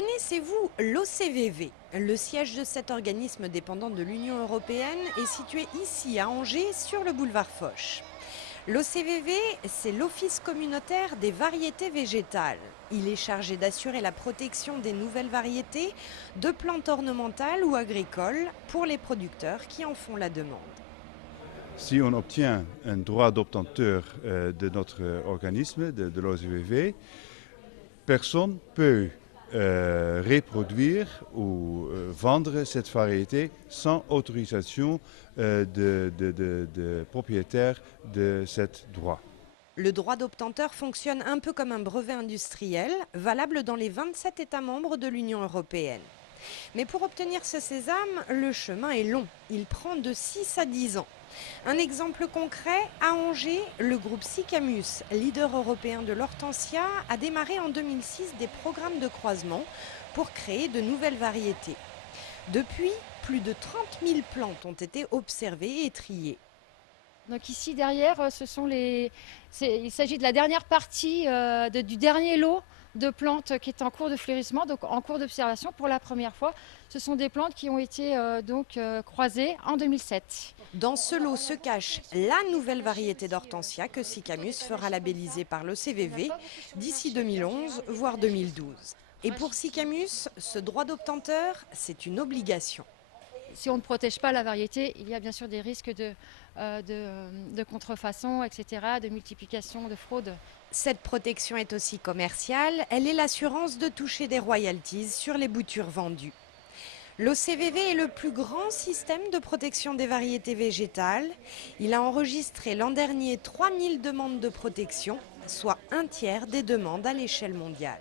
Connaissez-vous l'OCVV? Le siège de cet organisme dépendant de l'Union européenne est situé ici à Angers sur le boulevard Foch. L'OCVV, c'est l'Office communautaire des variétés végétales. Il est chargé d'assurer la protection des nouvelles variétés de plantes ornementales ou agricoles pour les producteurs qui en font la demande. Si on obtient un droit d'obtenteur de notre organisme, de l'OCVV, personne peut reproduire ou vendre cette variété sans autorisation de propriétaire de ce droit. Le droit d'obtenteur fonctionne un peu comme un brevet industriel, valable dans les 27 États membres de l'Union européenne. Mais pour obtenir ce sésame, le chemin est long. Il prend de 6 à 10 ans. Un exemple concret, à Angers, le groupe Sicamus, leader européen de l'hortensia, a démarré en 2006 des programmes de croisement pour créer de nouvelles variétés. Depuis, plus de 30 000 plantes ont été observées et triées. Donc ici derrière, il s'agit de la dernière partie du dernier lot de plantes qui est en cours de fleurissement, donc en cours d'observation pour la première fois. Ce sont des plantes qui ont été croisées en 2007. Dans ce lot se cache la nouvelle variété d'hortensia que Sicamus fera labelliser par l'OCVV d'ici 2011, voire 2012. Et pour Sicamus, ce droit d'obtenteur, c'est une obligation. Si on ne protège pas la variété, il y a bien sûr des risques de contrefaçon, etc., de multiplication, de fraude. Cette protection est aussi commerciale, elle est l'assurance de toucher des royalties sur les boutures vendues. L'OCVV est le plus grand système de protection des variétés végétales. Il a enregistré l'an dernier 3000 demandes de protection, soit un tiers des demandes à l'échelle mondiale.